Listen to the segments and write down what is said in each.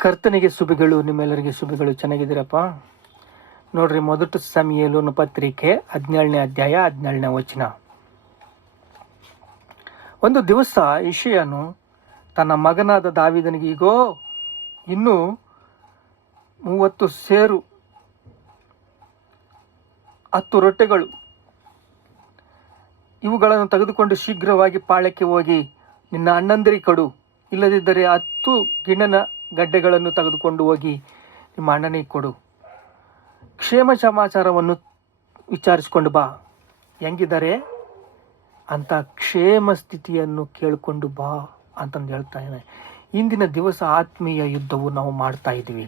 ಕರ್ತನಿಗೆ ಶುಭಗಳು, ನಿಮ್ಮೆಲ್ಲರಿಗೆ ಶುಭಗಳು. ಚೆನ್ನಾಗಿದ್ದೀರಪ್ಪ? ನೋಡ್ರಿ, ಮೊದಲು ಸಮುವೇಲನ ಪತ್ರಿಕೆ 17ನೇ ಅಧ್ಯಾಯ 17ನೇ ವಚನ. ಒಂದು ದಿವಸ ಇಷಯನು ತನ್ನ ಮಗನಾದ ದಾವೀದನಿಗೆ, ಈಗೋ ಇನ್ನೂ 30 ಸೇರು 10 ರೊಟ್ಟೆಗಳು, ಇವುಗಳನ್ನು ತೆಗೆದುಕೊಂಡು ಶೀಘ್ರವಾಗಿ ಪಾಳ್ಯಕ್ಕೆ ಹೋಗಿ ನಿನ್ನ ಅಣ್ಣಂದಿರಿಗೆ ಕೊಡು. ಇಲ್ಲದಿದ್ದರೆ 10 ಗಿಣ್ಣನ ಗಡ್ಡೆಗಳನ್ನು ತೆಗೆದುಕೊಂಡು ಹೋಗಿ ನಿಮ್ಮ ಅಣ್ಣನಿಗೆ ಕೊಡು. ಕ್ಷೇಮ ಸಮಾಚಾರವನ್ನು ವಿಚಾರಿಸ್ಕೊಂಡು ಬಾ, ಹೆಂಗಿದ್ದಾರೆ ಅಂತ ಕ್ಷೇಮ ಸ್ಥಿತಿಯನ್ನು ಕೇಳಿಕೊಂಡು ಬಾ ಅಂತಂದು ಹೇಳ್ತಾ ಇದ್ದಾನೆ. ಇಂದಿನ ದಿವಸ ಆತ್ಮೀಯ ಯುದ್ಧವು ನಾವು ಮಾಡ್ತಾ ಇದ್ದೀವಿ.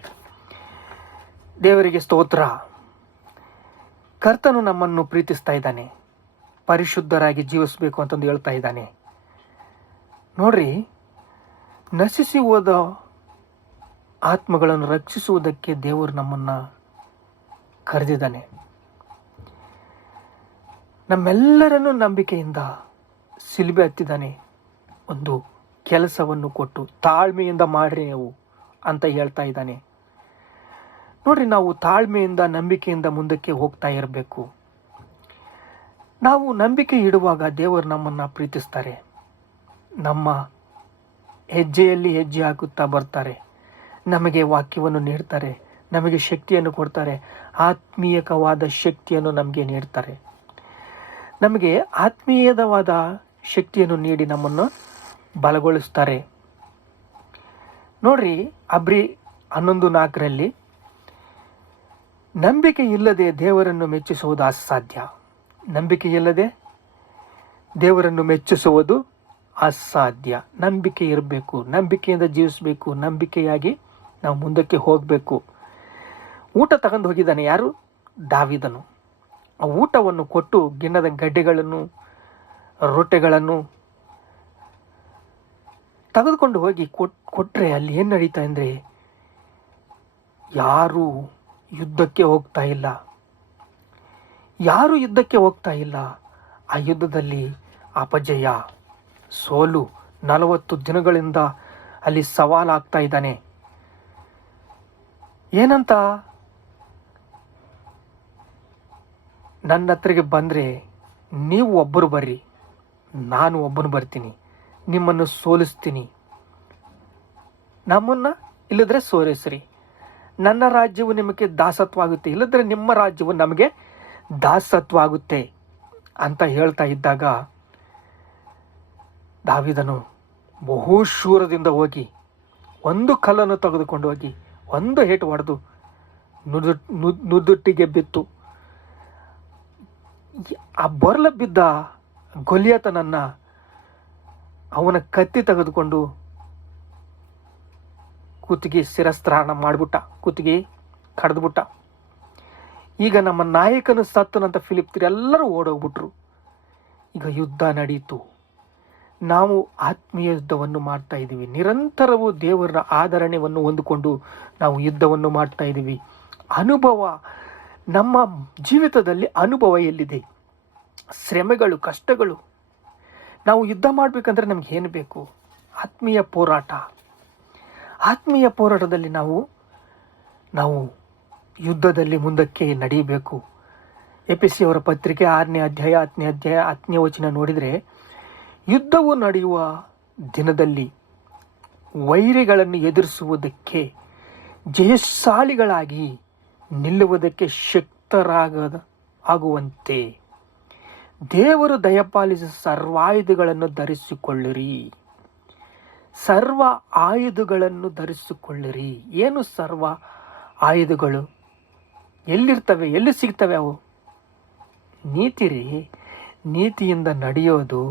ದೇವರಿಗೆ ಸ್ತೋತ್ರ. ಕರ್ತನು ನಮ್ಮನ್ನು ಪ್ರೀತಿಸ್ತಾ ಇದ್ದಾನೆ, ಪರಿಶುದ್ಧರಾಗಿ ಜೀವಿಸಬೇಕು ಅಂತಂದು ಹೇಳ್ತಾ ಇದ್ದಾನೆ. ನೋಡ್ರಿ, ನಶಿಸಿ ಹೋದ ಆತ್ಮಗಳನ್ನು ರಕ್ಷಿಸುವುದಕ್ಕೆ ದೇವರು ನಮ್ಮನ್ನು ಕರೆದಿದ್ದಾನೆ. ನಮ್ಮೆಲ್ಲರನ್ನು ನಂಬಿಕೆಯಿಂದ ಸಿಲುಬೆ ಹತ್ತಿದ್ದಾನೆ. ಒಂದು ಕೆಲಸವನ್ನು ಕೊಟ್ಟು ತಾಳ್ಮೆಯಿಂದ ಮಾಡ್ರಿ ನೀವು ಅಂತ ಹೇಳ್ತಾ ಇದ್ದಾನೆ. ನೋಡ್ರಿ, ನಾವು ತಾಳ್ಮೆಯಿಂದ ನಂಬಿಕೆಯಿಂದ ಮುಂದಕ್ಕೆ ಹೋಗ್ತಾ ಇರಬೇಕು. ನಾವು ನಂಬಿಕೆ ಇಡುವಾಗ ದೇವರು ನಮ್ಮನ್ನು ಪ್ರೀತಿಸ್ತಾರೆ. ನಮ್ಮ ಹೆಜ್ಜೆಯಲ್ಲಿ ಹೆಜ್ಜೆ ಹಾಕುತ್ತಾ ಬರ್ತಾರೆ. ನಮಗೆ ವಾಕ್ಯವನ್ನು ನೀಡ್ತಾರೆ, ನಮಗೆ ಶಕ್ತಿಯನ್ನು ಕೊಡ್ತಾರೆ, ಆತ್ಮೀಯವಾದ ಶಕ್ತಿಯನ್ನು ನಮಗೆ ನೀಡ್ತಾರೆ. ನಮಗೆ ಆತ್ಮೀಯವಾದ ಶಕ್ತಿಯನ್ನು ನೀಡಿ ನಮ್ಮನ್ನು ಬಲಗೊಳಿಸ್ತಾರೆ. ನೋಡ್ರಿ, ಅಬ್ರಿ 11:4 ನಂಬಿಕೆ ಇಲ್ಲದೆ ದೇವರನ್ನು ಮೆಚ್ಚಿಸುವುದು ಅಸಾಧ್ಯ. ನಂಬಿಕೆ ಇಲ್ಲದೆ ದೇವರನ್ನು ಮೆಚ್ಚಿಸುವುದು ಅಸಾಧ್ಯ. ನಂಬಿಕೆ ಇರಬೇಕು, ನಂಬಿಕೆಯಿಂದ ಜೀವಿಸಬೇಕು, ನಂಬಿಕೆಯಾಗಿ ನಾವು ಮುಂದಕ್ಕೆ ಹೋಗಬೇಕು. ಊಟ ತಗೊಂಡು ಹೋಗಿದ್ದಾನೆ ಯಾರು? ದಾವೀದನು. ಆ ಊಟವನ್ನು ಕೊಟ್ಟು ಗಿಣ್ಣದ ಗಡ್ಡೆಗಳನ್ನು ರೊಟ್ಟೆಗಳನ್ನು ತೆಗೆದುಕೊಂಡು ಹೋಗಿ ಕೊಟ್ಟರೆ ಅಲ್ಲಿ ಏನು ನಡೀತಾ ಅಂದರೆ, ಯಾರೂ ಯುದ್ಧಕ್ಕೆ ಹೋಗ್ತಾ ಇಲ್ಲ. ಯಾರು ಯುದ್ಧಕ್ಕೆ ಹೋಗ್ತಾ ಇಲ್ಲ. ಆ ಯುದ್ಧದಲ್ಲಿ ಅಪಜಯ, ಸೋಲು. 40 ದಿನಗಳಿಂದ ಅಲ್ಲಿ ಸವಾಲಾಗ್ತಾ ಇದ್ದಾನೆ. ಏನಂತ? ನನ್ನ ಹತ್ರಗೆ ಬಂದರೆ ನೀವು ಒಬ್ಬರು ಬರ್ರಿ, ನಾನು ಒಬ್ಬನು ಬರ್ತೀನಿ, ನಿಮ್ಮನ್ನು ಸೋಲಿಸ್ತೀನಿ. ನಮ್ಮನ್ನು ಇಲ್ಲದ್ರೆ ಸೋಲಿಸ್ರಿ. ನನ್ನ ರಾಜ್ಯವು ನಿಮಗೆ ದಾಸತ್ವ ಆಗುತ್ತೆ, ಇಲ್ಲದ್ರೆ ನಿಮ್ಮ ರಾಜ್ಯವು ನಮಗೆ ದಾಸತ್ವ ಆಗುತ್ತೆ ಅಂತ ಹೇಳ್ತಾ ಇದ್ದಾಗ ದಾವೀದನು ಬಹುಶೂರದಿಂದ ಹೋಗಿ ಒಂದು ಕಲ್ಲನ್ನು ತೆಗೆದುಕೊಂಡು ಹೋಗಿ ಒಂದು ಏಟು ಹೊಡೆದು ನುದುಟ್ಟಿಗೆ ಬಿತ್ತು. ಆ ಬೊರ್ಲ ಬಿದ್ದ ಗೊಲಿಯಾತನನ್ನು ಅವನ ಕತ್ತಿ ತೆಗೆದುಕೊಂಡು ಕುತ್ತಿಗೆ ಶಿರಸ್ತ್ರಾಣ ಮಾಡಿಬಿಟ್ಟ, ಕುತ್ತಿಗೆ ಕಡ್ದುಬಿಟ್ಟ. ಈಗ ನಮ್ಮ ನಾಯಕನು ಸತ್ತನಂತ ಫಿಲಿಪ್ತರು ಎಲ್ಲರೂ ಓಡೋಗ್ಬಿಟ್ರು. ಈಗ ಯುದ್ಧ ನಡೀತು. ನಾವು ಆತ್ಮೀಯ ಯುದ್ಧವನ್ನು ಮಾಡ್ತಾ ಇದ್ದೀವಿ. ನಿರಂತರವೂ ದೇವರ ಆಧರಣೆಯನ್ನು ಹೊಂದಿಕೊಂಡು ನಾವು ಯುದ್ಧವನ್ನು ಮಾಡ್ತಾ ಇದ್ದೀವಿ. ಅನುಭವ, ನಮ್ಮ ಜೀವಿತದಲ್ಲಿ ಅನುಭವ ಎಲ್ಲಿದೆ? ಶ್ರಮೆಗಳು, ಕಷ್ಟಗಳು. ನಾವು ಯುದ್ಧ ಮಾಡಬೇಕಂದ್ರೆ ನಮ್ಗೆ ಏನು ಬೇಕು? ಆತ್ಮೀಯ ಹೋರಾಟ. ಆತ್ಮೀಯ ಹೋರಾಟದಲ್ಲಿ ನಾವು ಯುದ್ಧದಲ್ಲಿ ಮುಂದಕ್ಕೆ ನಡೀಬೇಕು. ಎಫೆಸಿಯವರ ಪತ್ರಿಕೆ 6ನೇ ಅಧ್ಯಾಯ 10ನೇ ವಚನ ನೋಡಿದರೆ, ಯುದ್ಧವು ನಡೆಯುವ ದಿನದಲ್ಲಿ ವೈರಿಗಳನ್ನು ಎದುರಿಸುವುದಕ್ಕೆ ಜಯಶಾಲಿಗಳಾಗಿ ನಿಲ್ಲುವುದಕ್ಕೆ ಆಗುವಂತೆ ದೇವರು ದಯಪಾಲಿಸಿದ ಸರ್ವಾಯುಧಗಳನ್ನು ಧರಿಸಿಕೊಳ್ಳಿರಿ. ಸರ್ವ ಆಯುಧಗಳನ್ನು ಧರಿಸಿಕೊಳ್ಳಿರಿ. ಏನು ಸರ್ವ ಆಯುಧಗಳು? ಎಲ್ಲಿರ್ತವೆ? ಎಲ್ಲಿ ಸಿಗ್ತವೆ ಅವು? ನೀತಿ ರೀ. ನೀತಿಯಿಂದ ನಡೆಯೋದು,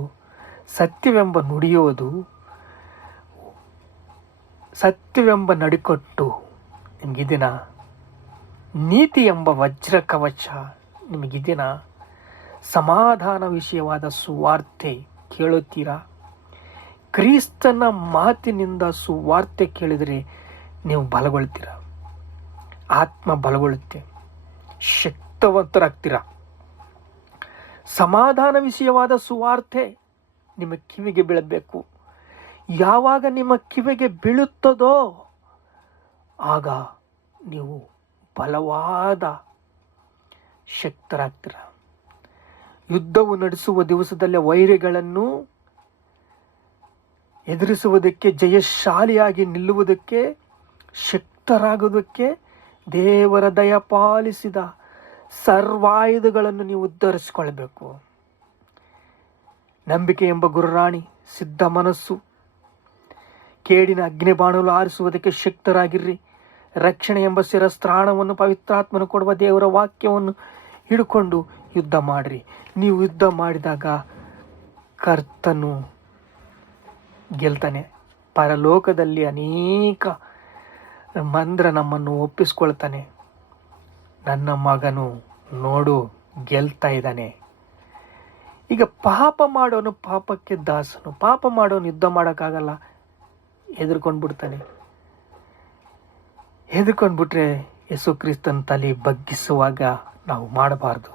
ಸತ್ಯವೆಂಬ ನುಡಿಯೋದು, ಸತ್ಯವೆಂಬ ನಡಿಕೊಟ್ಟು ನಿಮಗಿದಿನ. ನೀತಿ ಎಂಬ ವಜ್ರ ಕವಚ ನಿಮಗಿದಿನ. ಸಮಾಧಾನ ವಿಷಯವಾದ ಸುವಾರ್ತೆ ಕೇಳುತ್ತೀರಾ? ಕ್ರಿಸ್ತನ ಮಾತಿನಿಂದ ಸುವಾರ್ತೆ ಕೇಳಿದರೆ ನೀವು ಬಲಗೊಳ್ತೀರ, ಆತ್ಮ ಬಲಗೊಳ್ಳುತ್ತೆ, ಶಕ್ತವಂತರಾಗ್ತೀರ. ಸಮಾಧಾನ ವಿಷಯವಾದ ಸುವಾರ್ತೆ ನಿಮ್ಮ ಕಿವಿಗೆ ಬೀಳಬೇಕು. ಯಾವಾಗ ನಿಮ್ಮ ಕಿವಿಗೆ ಬೀಳುತ್ತದೋ ಆಗ ನೀವು ಬಲವಾದ ಶಕ್ತರಾಗ್ತೀರ. ಯುದ್ಧವು ನಡೆಸುವ ದಿವಸದಲ್ಲಿ ವೈರಿಗಳನ್ನು ಎದುರಿಸುವುದಕ್ಕೆ, ಜಯಶಾಲಿಯಾಗಿ ನಿಲ್ಲುವುದಕ್ಕೆ, ಶಕ್ತರಾಗುವುದಕ್ಕೆ ದೇವರ ದಯಪಾಲಿಸಿದ ಸರ್ವಾಯುಧಗಳನ್ನು ನೀವು ಧರಿಸಿಕೊಳ್ಳಬೇಕು. ನಂಬಿಕೆ ಎಂಬ ಗುರುರಾಣಿ, ಸಿದ್ಧ ಮನಸ್ಸು, ಕೇಡಿನ ಅಗ್ನಿಬಾಣಲು ಆರಿಸುವುದಕ್ಕೆ ಶಕ್ತರಾಗಿರ್ರಿ. ರಕ್ಷಣೆ ಎಂಬ ಶಿರಸ್ತ್ರಾಣವನ್ನು ಪವಿತ್ರಾತ್ಮನು ಕೊಡುವ ದೇವರ ವಾಕ್ಯವನ್ನು ಹಿಡ್ಕೊಂಡು ಯುದ್ಧ ಮಾಡಿರಿ. ನೀವು ಯುದ್ಧ ಮಾಡಿದಾಗ ಕರ್ತನು ಗೆಲ್ತಾನೆ. ಪರಲೋಕದಲ್ಲಿ ಅನೇಕ ಮಂದ್ರ ನಮ್ಮನ್ನು ಒಪ್ಪಿಸ್ಕೊಳ್ತಾನೆ. ನನ್ನ ಮಗನು ನೋಡು ಗೆಲ್ತಾ ಇದ್ದಾನೆ. ಈಗ ಪಾಪ ಮಾಡೋನು ಪಾಪಕ್ಕೆ ದಾಸನು. ಪಾಪ ಮಾಡೋನು ಯುದ್ಧ ಮಾಡೋಕ್ಕಾಗಲ್ಲ, ಹೆದರ್ಕೊಂಡ್ಬಿಡ್ತಾನೆ. ಹೆದರ್ಕೊಂಡ್ಬಿಟ್ರೆ ಯೇಸು ಕ್ರಿಸ್ತನ ತಲೆ ಬಗ್ಗಿಸುವಾಗ ನಾವು ಮಾಡಬಾರ್ದು.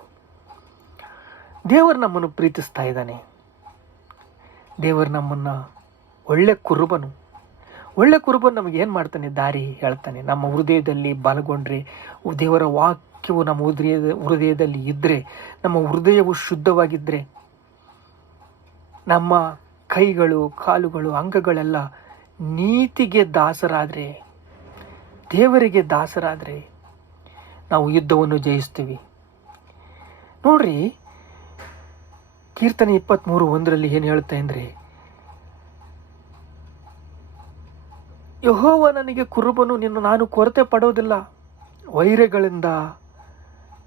ದೇವರು ನಮ್ಮನ್ನು ಪ್ರೀತಿಸ್ತಾ ಇದ್ದಾನೆ. ದೇವರು ನಮ್ಮನ್ನು ಒಳ್ಳೆ ಕುರುಬನು. ಒಳ್ಳೆ ಕುರುಬನು ನಮಗೆ ಏನು ಮಾಡ್ತಾನೆ? ದಾರಿ ಹೇಳ್ತಾನೆ. ನಮ್ಮ ಹೃದಯದಲ್ಲಿ ಬಲಗೊಂಡ್ರೆ, ದೇವರ ವಾಕ್ಯವು ನಮ್ಮ ಹೃದಯದಲ್ಲಿ ಇದ್ದರೆ, ನಮ್ಮ ಹೃದಯವು ಶುದ್ಧವಾಗಿದ್ದರೆ, ನಮ್ಮ ಕೈಗಳು, ಕಾಲುಗಳು, ಅಂಗಗಳೆಲ್ಲ ನೀತಿಗೆ ದಾಸರಾದರೆ, ದೇವರಿಗೆ ದಾಸರಾದರೆ ನಾವು ಯುದ್ಧವನ್ನು ಜಯಿಸ್ತೀವಿ. ನೋಡ್ರಿ, ಕೀರ್ತನೆ 23:1 ಏನು ಹೇಳ್ತಾ ಅಂದರೆ, ಯೆಹೋವ ನನಗೆ ಕುರುಬನು, ನಾನು ಕೊರತೆ ಪಡೋದಿಲ್ಲ. ವೈರಿಗಳಿಂದ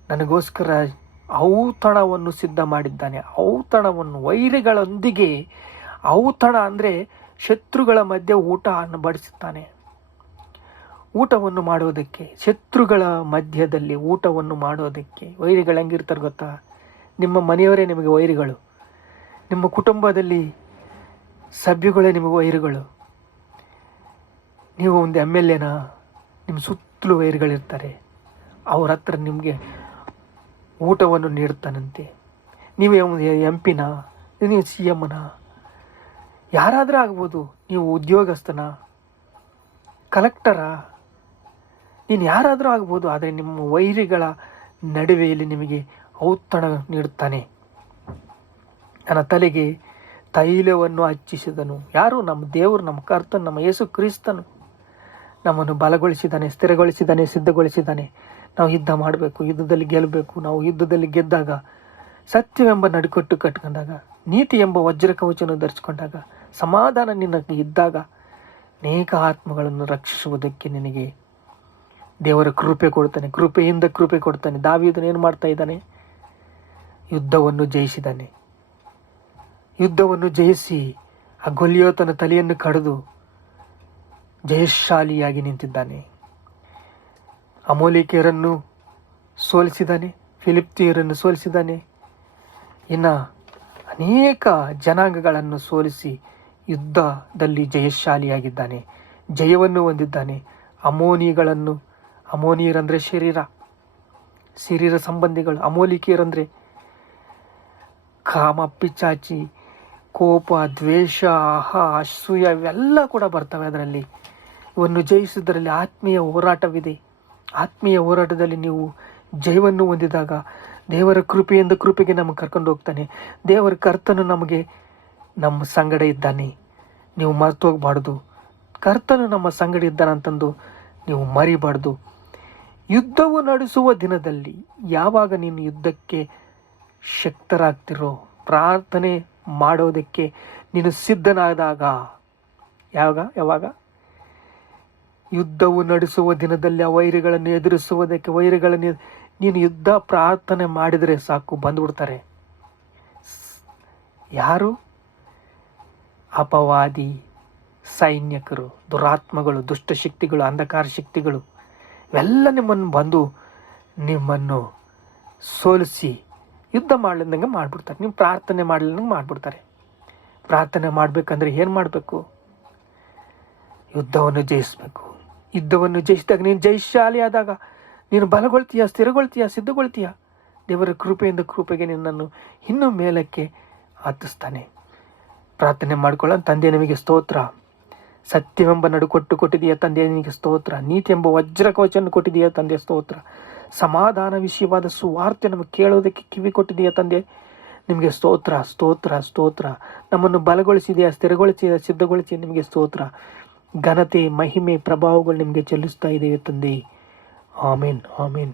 ನನಗೋಸ್ಕರ ಔತಣವನ್ನು ಸಿದ್ಧ ಮಾಡಿದ್ದಾನೆ. ಔತಣವನ್ನು, ವೈರಿಗಳೊಂದಿಗೆ ಔತಣ ಅಂದರೆ ಶತ್ರುಗಳ ಮಧ್ಯೆ ಊಟವನ್ನು ಬಡಿಸುತ್ತಾನೆ. ಊಟವನ್ನು ಮಾಡೋದಕ್ಕೆ, ಶತ್ರುಗಳ ಮಧ್ಯದಲ್ಲಿ ಊಟವನ್ನು ಮಾಡೋದಕ್ಕೆ. ವೈರಿಗಳು ಹೆಂಗಿರ್ತಾರೆ ಗೊತ್ತಾ? ನಿಮ್ಮ ಮನೆಯವರೇ ನಿಮಗೆ ವೈರಿಗಳು. ನಿಮ್ಮ ಕುಟುಂಬದಲ್ಲಿ ಸಭ್ಯಗಳೇ ನಿಮಗೆ ವೈರಿಗಳು. ನೀವು ಒಂದು MLAನ, ನಿಮ್ಮ ಸುತ್ತಲೂ ವೈರಿಗಳಿರ್ತಾರೆ. ಅವ್ರ ಹತ್ರ ನಿಮಗೆ ಊಟವನ್ನು ನೀಡ್ತಾನಂತೆ. ನೀವು MP ನ, ನೀವು CMನ, ಯಾರಾದರೂ ಆಗ್ಬೋದು. ನೀವು ಉದ್ಯೋಗಸ್ಥನ, ಕಲೆಕ್ಟರ, ನೀನು ಯಾರಾದರೂ ಆಗ್ಬೋದು. ಆದರೆ ನಿಮ್ಮ ವೈರಿಗಳ ನಡುವೆಯಲ್ಲಿ ನಿಮಗೆ ಔತಣ ನೀಡುತ್ತಾನೆ. ನನ್ನ ತಲೆಗೆ ತೈಲವನ್ನು ಹಚ್ಚಿಸಿದನು. ಯಾರು? ನಮ್ಮ ದೇವರು, ನಮ್ಮ ಕರ್ತನು, ನಮ್ಮ ಯೇಸು ಕ್ರಿಸ್ತನು ನಮ್ಮನ್ನು ಬಲಗೊಳಿಸಿದ್ದಾನೆ, ಸ್ಥಿರಗೊಳಿಸಿದ್ದಾನೆ, ಸಿದ್ಧಗೊಳಿಸಿದ್ದಾನೆ. ನಾವು ಯುದ್ಧ ಮಾಡಬೇಕು, ಯುದ್ಧದಲ್ಲಿ ಗೆಲ್ಲಬೇಕು. ನಾವು ಯುದ್ಧದಲ್ಲಿ ಗೆದ್ದಾಗ, ಸತ್ಯವೆಂಬ ನಡುಕಟ್ಟು ಕಟ್ಕೊಂಡಾಗ, ನೀತಿ ಎಂಬ ವಜ್ರ ಕವಚವನ್ನು ಧರಿಸಿಕೊಂಡಾಗ, ಸಮಾಧಾನ ನಿನಗೆ ಇದ್ದಾಗ, ಅನೇಕ ಆತ್ಮಗಳನ್ನು ರಕ್ಷಿಸುವುದಕ್ಕೆ ನಿನಗೆ ದೇವರ ಕೃಪೆ ಕೊಡ್ತಾನೆ. ಕೃಪೆಯಿಂದ ಕೃಪೆ ಕೊಡ್ತಾನೆ. ದಾವೀದನು ಏನು ಮಾಡ್ತಾ ಇದ್ದಾನೆ? ಯುದ್ಧವನ್ನು ಜಯಿಸಿದ್ದಾನೆ. ಯುದ್ಧವನ್ನು ಜಯಿಸಿ ಆ ಗೊಲಿಯೋತನ ತಲೆಯನ್ನು ಕಡಿದು ಜಯಶಾಲಿಯಾಗಿ ನಿಂತಿದ್ದಾನೆ. ಅಮೋಲಿಕೆಯರನ್ನು ಸೋಲಿಸಿದ್ದಾನೆ, ಫಿಲಿಪ್ತಿಯರನ್ನು ಸೋಲಿಸಿದ್ದಾನೆ, ಇನ್ನು ಅನೇಕ ಜನಾಂಗಗಳನ್ನು ಸೋಲಿಸಿ ಯುದ್ಧದಲ್ಲಿ ಜಯಶಾಲಿಯಾಗಿದ್ದಾನೆ, ಜಯವನ್ನು ಹೊಂದಿದ್ದಾನೆ. ಅಮೋನಿಯರಂದರೆ ಶರೀರ ಸಂಬಂಧಿಗಳು. ಅಮೋಲಿಕೆಯರಂದರೆ ಕಾಮ, ಪಿಚಾಚಿ, ಕೋಪ, ದ್ವೇಷ, ಅಸೂಯ ಇವೆಲ್ಲ ಕೂಡ ಬರ್ತವೆ ಅದರಲ್ಲಿ. ಇವನ್ನು ಜಯಿಸುವುದರಲ್ಲಿ ಆತ್ಮೀಯ ಹೋರಾಟವಿದೆ. ಆತ್ಮೀಯ ಹೋರಾಟದಲ್ಲಿ ನೀವು ಜಯವನ್ನು ಹೊಂದಿದಾಗ ದೇವರ ಕೃಪೆಯಿಂದ ಕೃಪೆಗೆ ನಮಗೆ ಕರ್ಕೊಂಡು ಹೋಗ್ತಾನೆ. ದೇವರ ಕರ್ತನು ನಮಗೆ ನಮ್ಮ ಸಂಗಡ ಇದ್ದಾನೆ. ನೀವು ಮರೆತು ಹೋಗಬಾರ್ದು. ಕರ್ತನು ನಮ್ಮ ಸಂಗಡ ಇದ್ದಾನಂತಂದು ನೀವು ಮರಿಬಾರ್ದು. ಯುದ್ಧವು ನಡೆಸುವ ದಿನದಲ್ಲಿ ಯಾವಾಗ ನೀನು ಯುದ್ಧಕ್ಕೆ ಶಕ್ತರಾಗ್ತಿರೋ, ಪ್ರಾರ್ಥನೆ ಮಾಡೋದಕ್ಕೆ ನೀನು ಸಿದ್ಧನಾದಾಗ, ಯಾವಾಗ ಯುದ್ಧವು ನಡೆಸುವ ದಿನದಲ್ಲಿ ಆ ವೈರಿಗಳನ್ನು ಎದುರಿಸುವುದಕ್ಕೆ, ವೈರಿಗಳನ್ನು ನೀನು ಯುದ್ಧ ಪ್ರಾರ್ಥನೆ ಮಾಡಿದರೆ ಸಾಕು, ಬಂದುಬಿಡ್ತಾರೆ. ಯಾರು? ಅಪವಾದಿ ಸೈನಿಕರು, ದುರಾತ್ಮಗಳು, ದುಷ್ಟಶಕ್ತಿಗಳು, ಅಂಧಕಾರ ಶಕ್ತಿಗಳು ಇವೆಲ್ಲ ನಿಮ್ಮನ್ನು ಸೋಲಿಸಿ ಯುದ್ಧ ಮಾಡಲಿದ್ದಂಗೆ ಮಾಡಿಬಿಡ್ತಾರೆ. ನೀವು ಪ್ರಾರ್ಥನೆ ಮಾಡಲಿದ್ದಂಗೆ ಮಾಡಿಬಿಡ್ತಾರೆ. ಪ್ರಾರ್ಥನೆ ಮಾಡಬೇಕಂದ್ರೆ ಏನು ಮಾಡಬೇಕು? ಯುದ್ಧವನ್ನು ಜಯಿಸಬೇಕು. ಯುದ್ಧವನ್ನು ಜಯಿಸಿದಾಗ ನೀನು ಜಯಶಾಲಿ ಆದಾಗ ನೀನು ಬಲಗೊಳ್ತೀಯ, ಸ್ಥಿರಗೊಳ್ತೀಯ, ಸಿದ್ಧಗೊಳ್ತೀಯ. ದೇವರ ಕೃಪೆಯಿಂದ ಕೃಪೆಗೆ ನಿನ್ನನ್ನು ಇನ್ನೂ ಮೇಲಕ್ಕೆ ಹತ್ತಿಸ್ತಾನೆ. ಪ್ರಾರ್ಥನೆ ಮಾಡಿಕೊಳ್ಳ. ತಂದೆ, ನಮಗೆ ಸ್ತೋತ್ರ. ಸತ್ಯವೆಂಬ ನಡುಕೊಟ್ಟು ಕೊಟ್ಟಿದೆಯಾ ತಂದೆ, ನಿನಗೆ ಸ್ತೋತ್ರ. ನೀತಿ ಎಂಬ ವಜ್ರಕವಚವನ್ನು ಕೊಟ್ಟಿದೆಯಾ ತಂದೆ, ಸ್ತೋತ್ರ. ಸಮಾಧಾನ ವಿಷಯವಾದ ಸುವಾರ್ತೆ ನಮಗೆ ಕೇಳೋದಕ್ಕೆ ಕಿವಿ ಕೊಟ್ಟಿದೆಯಾ ತಂದೆ, ನಿಮಗೆ ಸ್ತೋತ್ರ ಸ್ತೋತ್ರ ಸ್ತೋತ್ರ. ನಮ್ಮನ್ನು ಬಲಗೊಳಿಸಿದೆಯಾ, ಸ್ಥಿರಗೊಳಿಸಿದೆಯಾ, ಸಿದ್ಧಗೊಳಿಸಿ, ನಿಮಗೆ ಸ್ತೋತ್ರ. ಘನತೆ, ಮಹಿಮೆ, ಪ್ರಭಾವಗಳು ನಿಮಗೆ ಚೆಲ್ಲಿಸ್ತಾ ಇದ್ದೇವೆ ತಂದೆ. ಆಮೇನ್ ಆಮೇನ್.